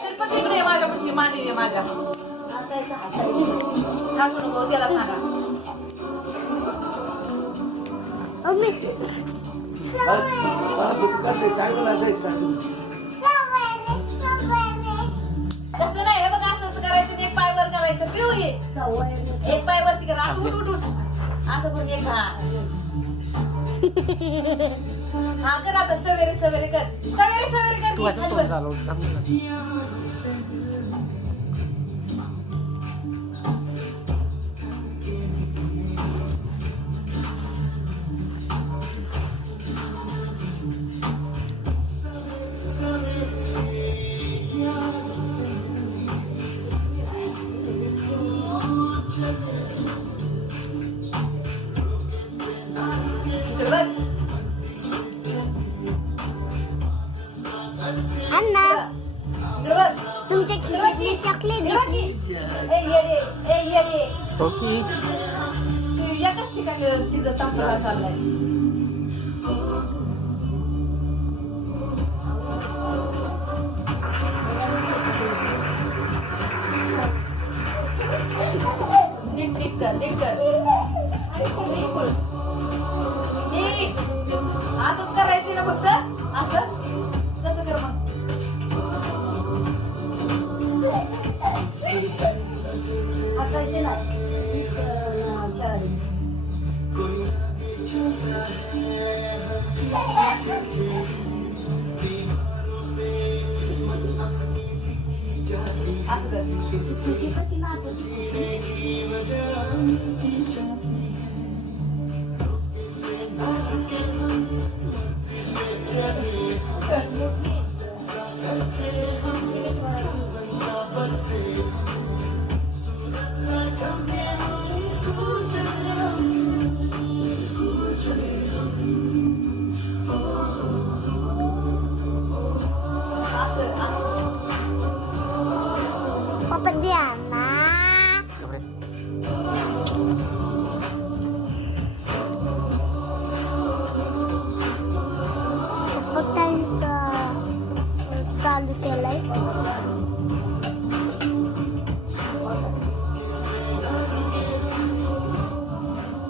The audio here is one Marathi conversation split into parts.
शिल्पती इकडे माझ्यापाशी मांडवी माझ्या हसू नको त्याला सांगा. तसं नाही हे बघा असं करायचं एक पाय वर करायचं पिऊ हे एक पाय वरती करा असं उठ उठ असं करून एक हा कर आता सवेरे सवेरे कर सवेरे सवेरे कर खाली बस. अन्ना तुमच्या खिशातली चॉकलेट एकाच ठिकाणी तिचं तांबडा चाललाय. नीट नीट कर नीट कर असंच करायचं ना फक्त असं कसं कर मग हसायचे नाही. असं कर Papa Diana. Papa time चालू केलाय.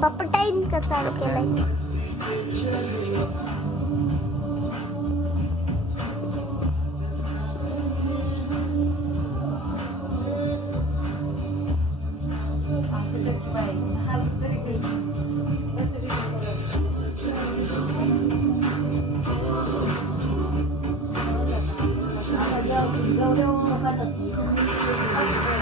पप्पा टाइम का चालू केलाय. Go